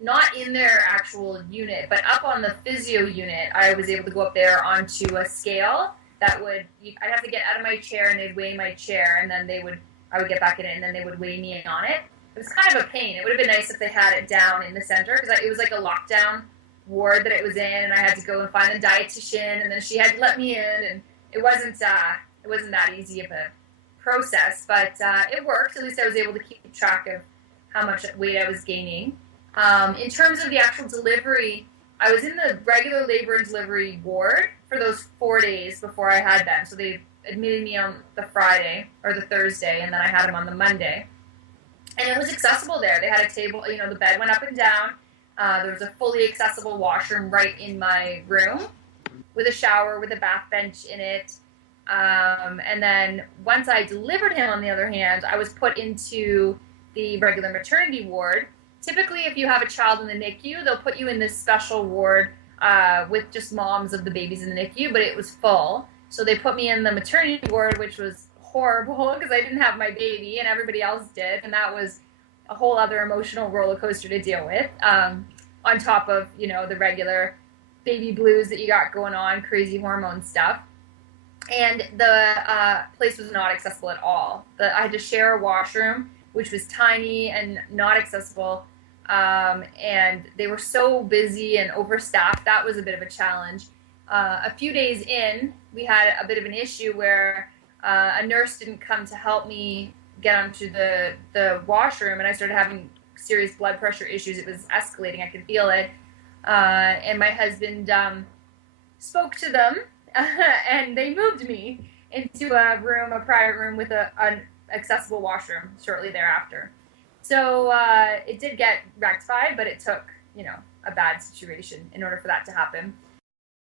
not in their actual unit, but up on the physio unit, I was able to go up there onto a scale that I'd have to get out of my chair and they'd weigh my chair, and then I would get back in it, and then they would weigh me on it. It was kind of a pain. It would have been nice if they had it down in the center, because it was like a lockdown ward that it was in, and I had to go and find a dietitian, and then she had to let me in, and it wasn't that easy of a process, but it worked. At least I was able to keep track of how much weight I was gaining. In terms of the actual delivery, I was in the regular labor and delivery ward for those 4 days before I had them. So they admitted me on the Friday or the Thursday, and then I had them on the Monday. And it was accessible there. They had a table, the bed went up and down. There was a fully accessible washroom right in my room with a shower, with a bath bench in it. And then once I delivered him, on the other hand, I was put into the regular maternity ward. Typically, if you have a child in the NICU, they'll put you in this special ward with just moms of the babies in the NICU, but it was full. So they put me in the maternity ward, which was horrible because I didn't have my baby and everybody else did, and that was a whole other emotional roller coaster to deal with, on top of, the regular baby blues that you got going on, crazy hormone stuff. And the place was not accessible at all. I had to share a washroom, which was tiny and not accessible, and they were so busy and overstaffed. That was a bit of a challenge. A few days in, we had a bit of an issue where a nurse didn't come to help me get onto the washroom, and I started having serious blood pressure issues. It was escalating. I could feel it. And my husband spoke to them, and they moved me into a private room with an accessible washroom shortly thereafter. So it did get rectified, but it took, a bad situation in order for that to happen.